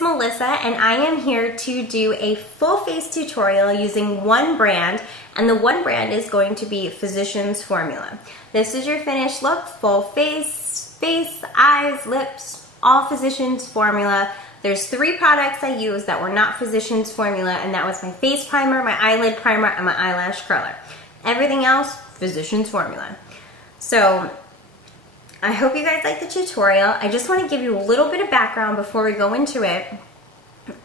is Melissa, and I am here to do a full face tutorial using one brand, and the one brand is going to be Physicians Formula. This is your finished look, full face, eyes, lips, all Physicians Formula. There's 3 products I used that were not Physicians Formula, and that was my face primer, my eyelid primer, and my eyelash curler. Everything else, Physicians Formula. So I hope you guys like the tutorial. I just want to give you a little bit of background before we go into it,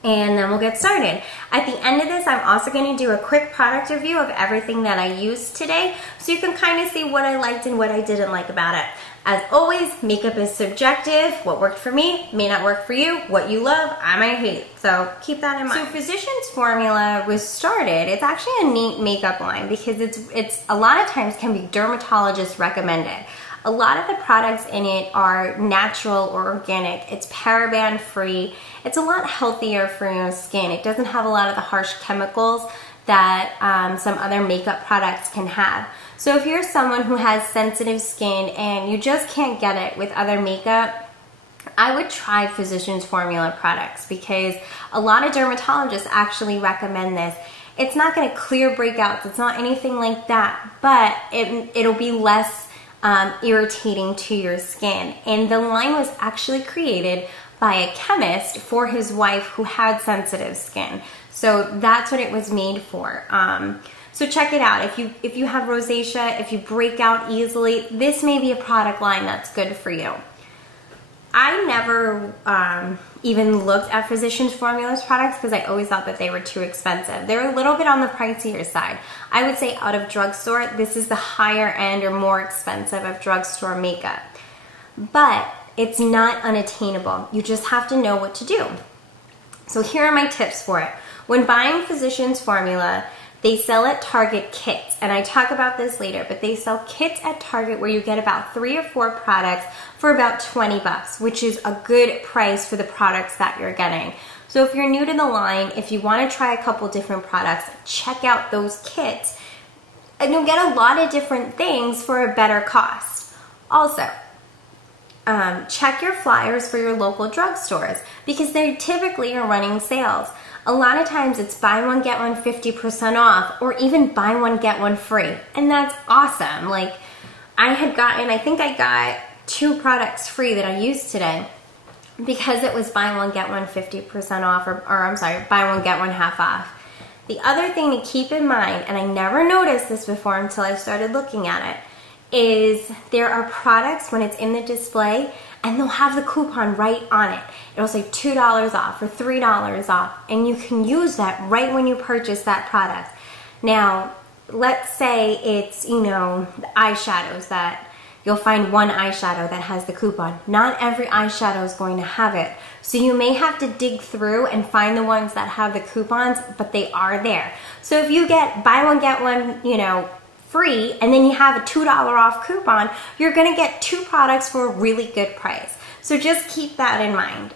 and then we'll get started. At the end of this, I'm also going to do a quick product review of everything that I used today, so you can kind of see what I liked and what I didn't like about it. As always, makeup is subjective. What worked for me may not work for you. What you love, I might hate. So keep that in mind. So Physicians Formula was started. It's actually a neat makeup line because it's a lot of times can be dermatologist recommended. A lot of the products in it are natural or organic. It's paraben free. It's a lot healthier for your skin. It doesn't have a lot of the harsh chemicals that some other makeup products can have. So if you're someone who has sensitive skin and you just can't get it with other makeup, I would try Physicians Formula products because a lot of dermatologists actually recommend this. It's not going to clear breakouts. It's not anything like that, but it'll be less irritating to your skin. And the line was actually created by a chemist for his wife who had sensitive skin. So that's what it was made for. So check it out. If you have rosacea, if you break out easily, this may be a product line that's good for you. I never even looked at Physicians Formula's products because I always thought that they were too expensive. They're a little bit on the pricier side. I would say out of drugstore, this is the higher end or more expensive of drugstore makeup. But it's not unattainable. You just have to know what to do. So here are my tips for it. When buying Physicians Formula, they sell at Target kits, and I talk about this later, but they sell kits at Target where you get about 3 or 4 products for about 20 bucks, which is a good price for the products that you're getting. So if you're new to the line, if you want to try a couple different products, check out those kits, and you'll get a lot of different things for a better cost. Also, check your flyers for your local drugstores because they typically are running sales. A lot of times it's buy one, get one 50% off, or even buy one, get one free. And that's awesome. Like I think I got 2 products free that I used today because it was buy one, get one 50% off, or I'm sorry, buy one, get one half off. The other thing to keep in mind, and I never noticed this before until I started looking at it, is there are products when it's in the display and they'll have the coupon right on it. It'll say $2 off or $3 off, and you can use that right when you purchase that product. Now, let's say it's, you know, the eyeshadows that you'll find one eyeshadow that has the coupon. Not every eyeshadow is going to have it. So you may have to dig through and find the ones that have the coupons, but they are there. So if you get buy one, get one, you know, free, and then you have a $2 off coupon, you're going to get 2 products for a really good price. So just keep that in mind.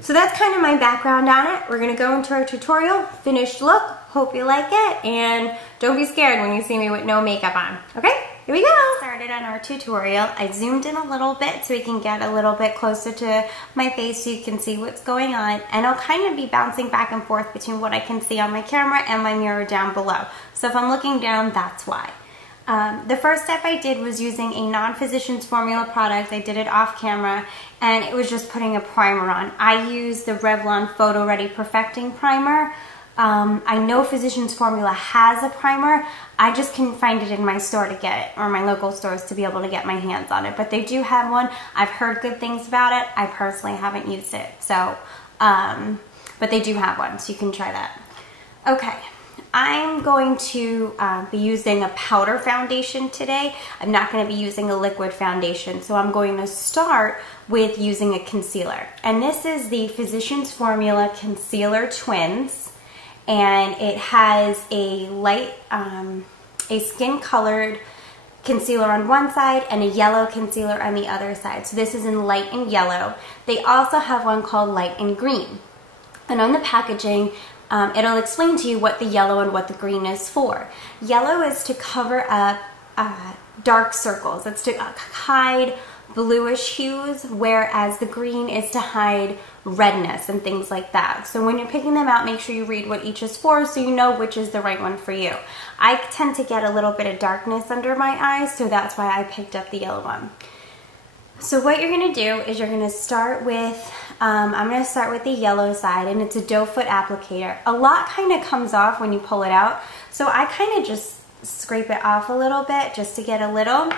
So that's kind of my background on it. We're going to go into our tutorial, finished look, hope you like it, and don't be scared when you see me with no makeup on. Okay, here we go. Started on our tutorial. I zoomed in a little bit so we can get a little bit closer to my face so you can see what's going on, and I'll kind of be bouncing back and forth between what I can see on my camera and my mirror down below. So if I'm looking down, that's why. The first step I did was using a non-Physicians Formula product. I did it off camera, and it was just putting a primer on. I used the Revlon Photo Ready Perfecting Primer. I know Physicians Formula has a primer. I just couldn't find it in my store to get it, or my local stores to be able to get my hands on it. But they do have one. I've heard good things about it. I personally haven't used it. So, but they do have one, so you can try that. Okay. I'm going to be using a powder foundation today. I'm not going to be using a liquid foundation, so I'm going to start with using a concealer. And this is the Physicians Formula Concealer Twins, and it has a light, a skin-colored concealer on one side and a yellow concealer on the other side. So this is in light and yellow. They also have one called light and green. And on the packaging, it'll explain to you what the yellow and what the green is for. Yellow is to cover up dark circles. It's to hide bluish hues, whereas the green is to hide redness and things like that. So when you're picking them out, make sure you read what each is for so you know which is the right one for you. I tend to get a little bit of darkness under my eyes, so that's why I picked up the yellow one. So what you're going to do is you're going to start with, I'm going to start with the yellow side, and it's a doe foot applicator. A lot kind of comes off when you pull it out, so I kind of just scrape it off a little bit just to get a little,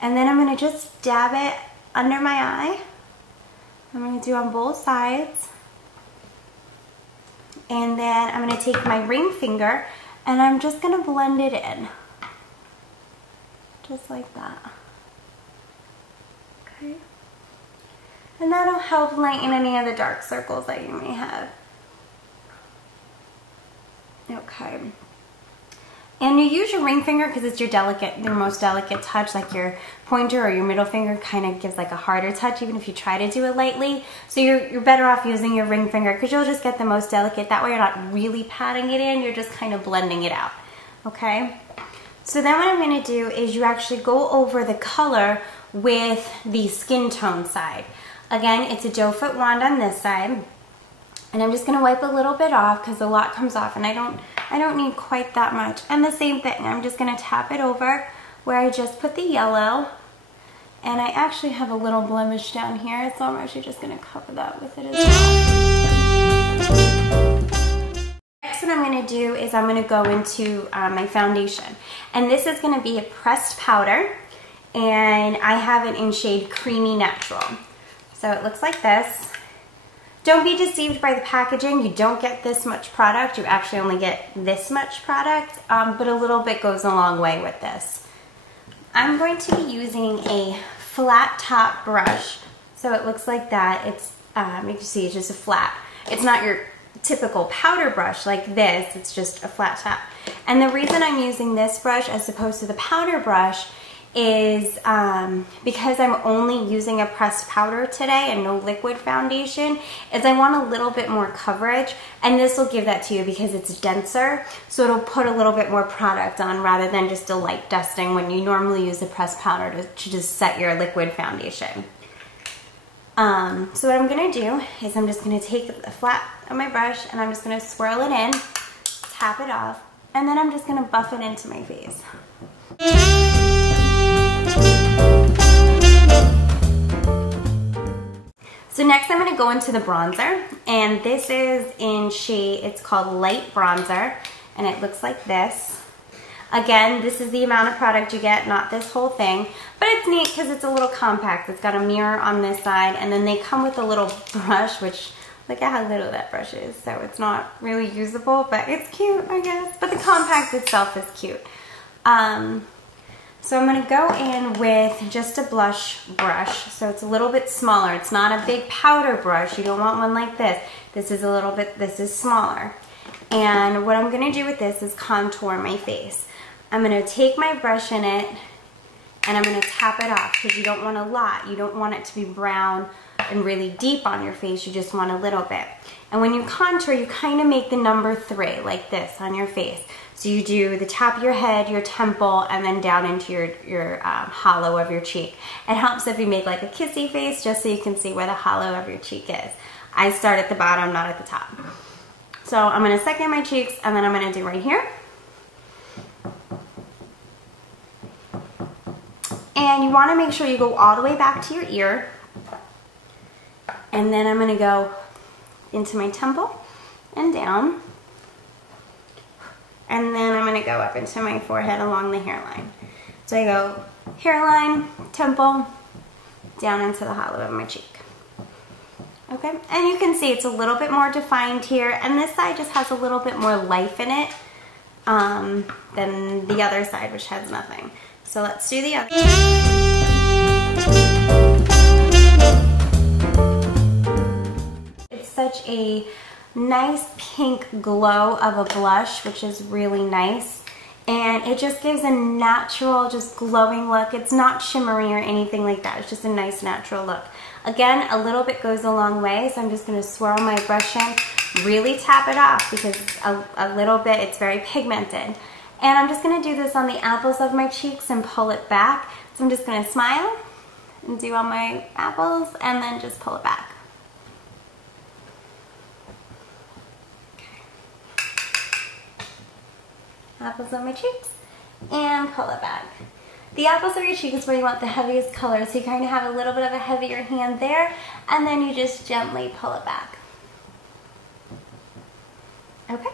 and then I'm going to just dab it under my eye. I'm going to do on both sides, and then I'm going to take my ring finger and I'm just going to blend it in, just like that. Okay, and that'll help lighten any of the dark circles that you may have. Okay. And you use your ring finger because it's your most delicate touch, like your pointer or your middle finger kind of gives like a harder touch even if you try to do it lightly. So you're better off using your ring finger because you'll just get the most delicate. That way you're not really patting it in, you're just kind of blending it out, okay? So then what I'm going to do is you actually go over the color with the skin tone side. Again, it's a doe foot wand on this side. And I'm just going to wipe a little bit off because a lot comes off and I don't need quite that much. And the same thing, I'm just going to tap it over where I just put the yellow. And I actually have a little blemish down here, so I'm actually just going to cover that with it as well. Next what I'm going to do is I'm going to go into my foundation. And this is going to be a pressed powder. And I have it in shade Creamy Natural. So it looks like this. Don't be deceived by the packaging. You don't get this much product. You actually only get this much product, but a little bit goes a long way with this. I'm going to be using a flat top brush. So it looks like that. It's, you can see it's just a flat. It's not your typical powder brush like this. It's just a flat top. And the reason I'm using this brush as opposed to the powder brush is because I'm only using a pressed powder today and no liquid foundation, is I want a little bit more coverage, and this will give that to you because it's denser, so it'll put a little bit more product on rather than just a light dusting when you normally use a pressed powder to just set your liquid foundation. So what I'm going to do is I'm just going to take the flat of my brush and I'm just going to swirl it in, tap it off, and then I'm just going to buff it into my face. So next I'm going to go into the bronzer, and this is in shade, it's called Light Bronzer, and it looks like this. Again, this is the amount of product you get, not this whole thing, but it's neat because it's a little compact. It's got a mirror on this side, and then they come with a little brush, which look at how little that brush is, so it's not really usable, but it's cute, I guess. But the compact itself is cute. So I'm going to go in with just a blush brush, so it's a little bit smaller. It's not a big powder brush. You don't want one like this. This is a little bit, this is smaller. And what I'm going to do with this is contour my face. I'm going to take my brush in it, and I'm going to tap it off because you don't want a lot. You don't want it to be brown and really deep on your face. You just want a little bit. And when you contour, you kind of make the number 3 like this on your face. So you do the top of your head, your temple, and then down into your hollow of your cheek. It helps if you make like a kissy face just so you can see where the hollow of your cheek is. I start at the bottom, not at the top. So I'm going to second my cheeks, and then I'm going to do right here. And you want to make sure you go all the way back to your ear. And then I'm going to go into my temple and down. And then I'm going to go up into my forehead along the hairline. So I go hairline, temple, down into the hollow of my cheek. Okay, and you can see it's a little bit more defined here, and this side just has a little bit more life in it than the other side, which has nothing. So let's do the other. It's such a nice pink glow of a blush, which is really nice, and it just gives a natural, just glowing look. It's not shimmery or anything like that. It's just a nice natural look. Again, a little bit goes a long way, so I'm just going to swirl my brush in, really tap it off because a little bit, it's very pigmented. And I'm just going to do this on the apples of my cheeks and pull it back. So I'm just going to smile and do on my apples and then just pull it back. Okay. Apples on my cheeks and pull it back. The apples of your cheek is where you want the heaviest color, so you kind of have a little bit of a heavier hand there, and then you just gently pull it back. Okay.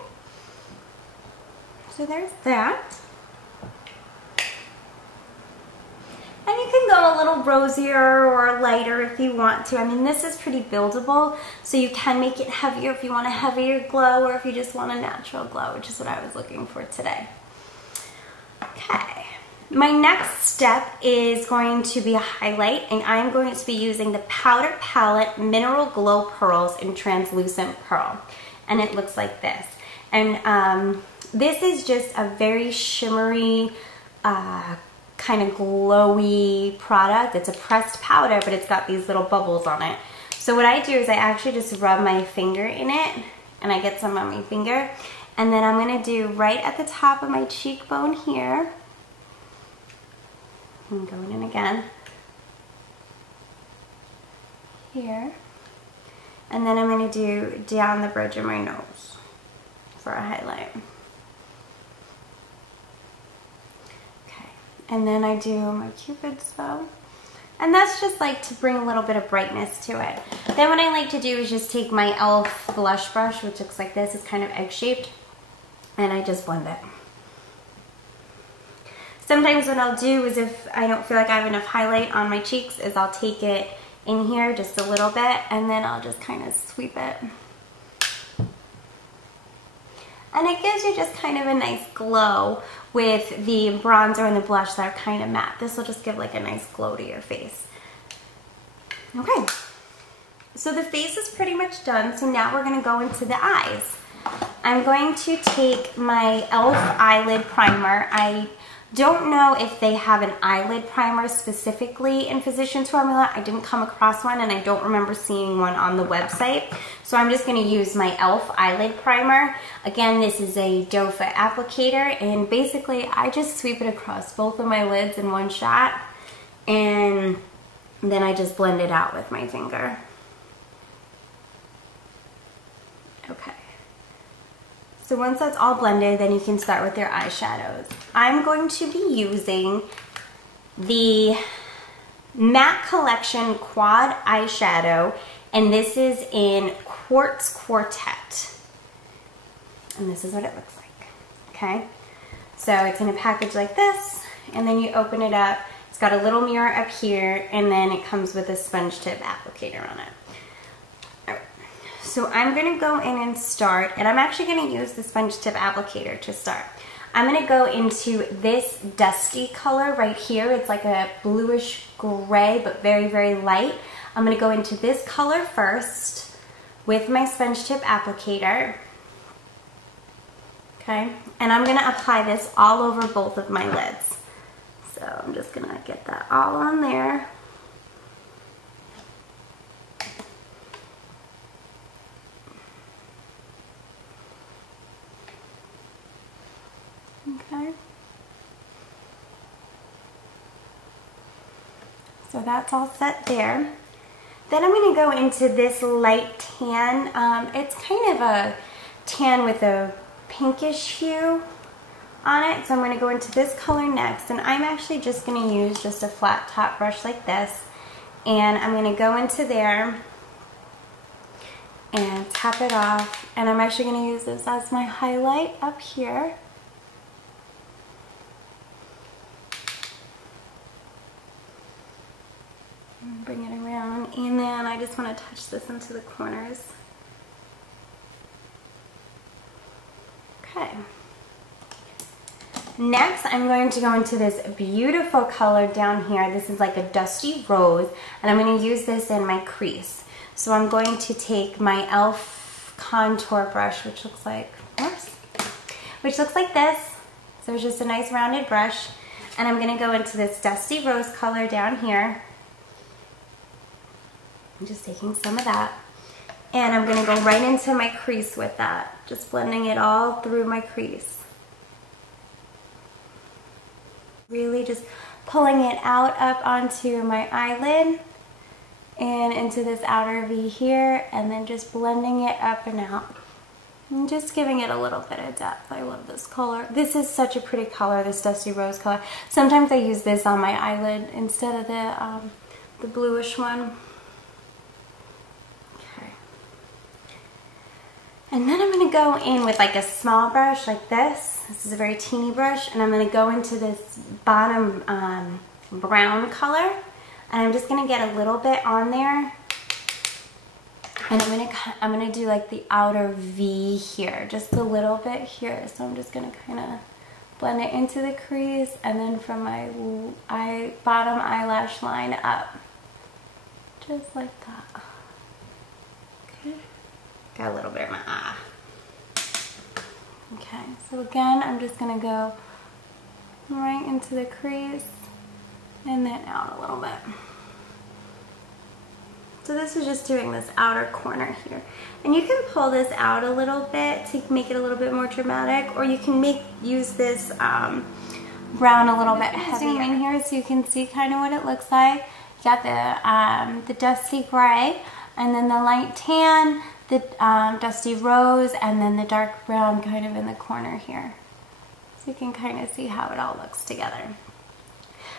So there's that. And you can go a little rosier or lighter if you want to. I mean, this is pretty buildable, so you can make it heavier if you want a heavier glow or if you just want a natural glow, which is what I was looking for today. Okay. My next step is going to be a highlight, and I'm going to be using the Powder Palette Mineral Glow Pearls in Translucent Pearl. And it looks like this. And this is just a very shimmery, kind of glowy product. It's a pressed powder, but it's got these little bubbles on it. So what I do is I actually just rub my finger in it, and I get some on my finger. And then I'm gonna do right at the top of my cheekbone here. I'm going in again. Here. And then I'm gonna do down the bridge of my nose for a highlight. Okay, and then I do my Cupid's bow. And that's just like to bring a little bit of brightness to it. Then what I like to do is just take my e.l.f. blush brush, which looks like this, it's kind of egg-shaped, and I just blend it. Sometimes what I'll do is if I don't feel like I have enough highlight on my cheeks is I'll take it in here just a little bit and then I'll just kind of sweep it. And it gives you just kind of a nice glow with the bronzer and the blush that are kind of matte. This will just give like a nice glow to your face. Okay, so the face is pretty much done, so now we're gonna go into the eyes. I'm going to take my e.l.f. Eyelid Primer. I don't know if they have an eyelid primer specifically in Physicians Formula. I didn't come across one and I don't remember seeing one on the website. So I'm just going to use my e.l.f. Eyelid Primer. Again, this is a doe foot applicator, and basically I just sweep it across both of my lids in one shot and then I just blend it out with my finger. Okay. So once that's all blended, then you can start with your eyeshadows. I'm going to be using the Matte Collection Quad Eyeshadow, and this is in Quartz Quartet. And this is what it looks like, okay? So it's in a package like this, and then you open it up. It's got a little mirror up here, and then it comes with a sponge tip applicator on it. So I'm going to go in and start, and I'm actually going to use the sponge tip applicator to start. I'm going to go into this dusty color right here. It's like a bluish gray, but very, very light. I'm going to go into this color first with my sponge tip applicator. Okay, and I'm going to apply this all over both of my lids. So I'm just going to get that all on there. Okay. So that's all set there. Then I'm going to go into this light tan. It's kind of a tan with a pinkish hue on it. So I'm going to go into this color next. And I'm actually just going to use just a flat top brush like this. And I'm going to go into there and tap it off. And I'm actually going to use this as my highlight up here. Bring it around, and then I just want to touch this into the corners. Okay. Next, I'm going to go into this beautiful color down here. This is like a dusty rose, and I'm going to use this in my crease. So I'm going to take my e.l.f. contour brush, which looks like, which looks like this. So it's just a nice rounded brush, and I'm going to go into this dusty rose color down here. I'm just taking some of that, and I'm going to go right into my crease with that, just blending it all through my crease. Really just pulling it out up onto my eyelid and into this outer V here, and then just blending it up and out. I'm just giving it a little bit of depth. I love this color. This is such a pretty color, this Dusty Rose color. Sometimes I use this on my eyelid instead of the bluish one. Okay. And then I'm gonna go in with like a small brush like this. This is a very teeny brush, and I'm gonna go into this bottom brown color, and I'm just gonna get a little bit on there. And I'm gonna do like the outer V here, just a little bit here. So I'm just gonna kind of blend it into the crease, and then from my bottom eyelash line up, just like that. Okay, got a little bit of my eye. Okay, so again, I'm just gonna go right into the crease and then out a little bit. So this is just doing this outer corner here. And you can pull this out a little bit to make it a little bit more dramatic, or you can use this brown a little bit heavier in here so you can see kind of what it looks like. You got the dusty gray, and then the light tan, the dusty rose, and then the dark brown kind of in the corner here. So you can kind of see how it all looks together.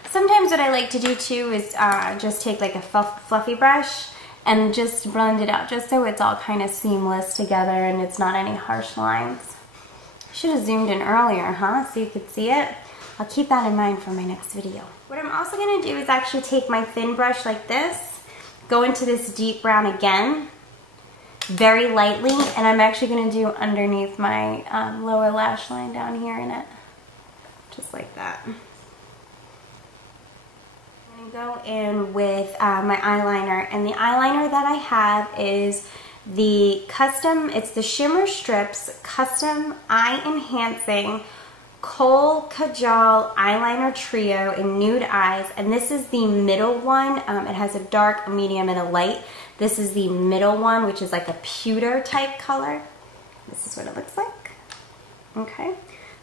Sometimes what I like to do too is just take like a fluffy brush and just blend it out, just so it's all kind of seamless together and it's not any harsh lines. I should have zoomed in earlier, huh? So you could see it. I'll keep that in mind for my next video. What I'm also gonna do is actually take my thin brush like this, go into this deep brown again, very lightly, and I'm actually gonna do underneath my lower lash line down here in it. Just like that. Go in with my eyeliner, and the eyeliner that I have is the it's the Shimmer Strips Custom Eye Enhancing Kohl Kajal Eyeliner Trio in Nude Eyes, and this is the middle one. It has a dark, a medium, and a light. This is the middle one, which is like a pewter type color. This is what it looks like. Okay,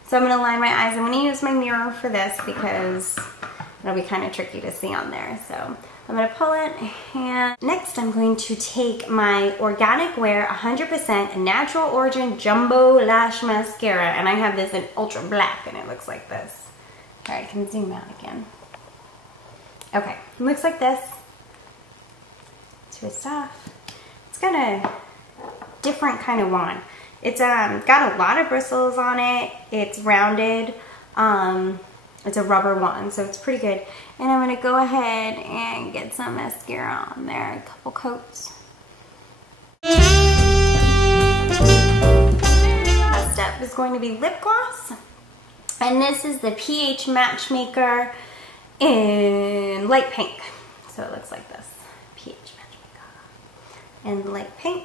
so I'm going to line my eyes. I'm going to use my mirror for this because it'll be kind of tricky to see on there. So I'm going to pull it, and next I'm going to take my Organic Wear 100% Natural Origin Jumbo Lash Mascara, and I have this in ultra black, and it looks like this. Alright, I can zoom out again. Okay, it looks like this. Twist off. It's got a different kind of wand. It's got a lot of bristles on it. It's rounded. It's a rubber wand, so it's pretty good. And I'm going to go ahead and get some mascara on there, a couple coats. Last step is going to be lip gloss. And this is the PH Matchmaker in light pink. So it looks like this. PH Matchmaker in light pink.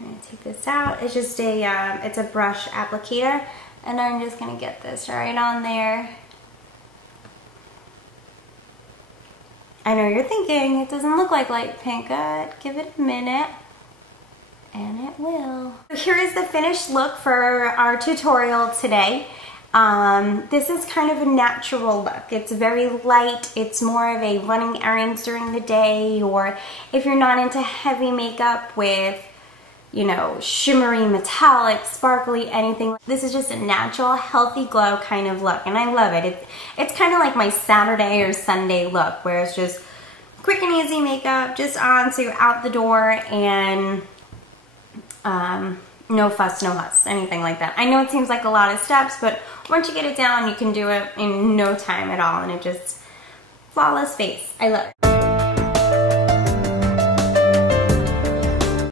I'm going to take this out. It's just it's a brush applicator. And I'm just going to get this right on there. I know you're thinking, it doesn't look like light pink. Give it a minute, and it will. Here is the finished look for our tutorial today. This is kind of a natural look. It's very light. It's more of a running errands during the day, or if you're not into heavy makeup with, you know, shimmery, metallic, sparkly, anything. This is just a natural, healthy glow kind of look, and I love it. It's kind of like my Saturday or Sunday look, where it's just quick and easy makeup, just on, so you're out the door, and no fuss, no fuss, anything like that. I know it seems like a lot of steps, but once you get it down, you can do it in no time at all, and it just, flawless face. I love it.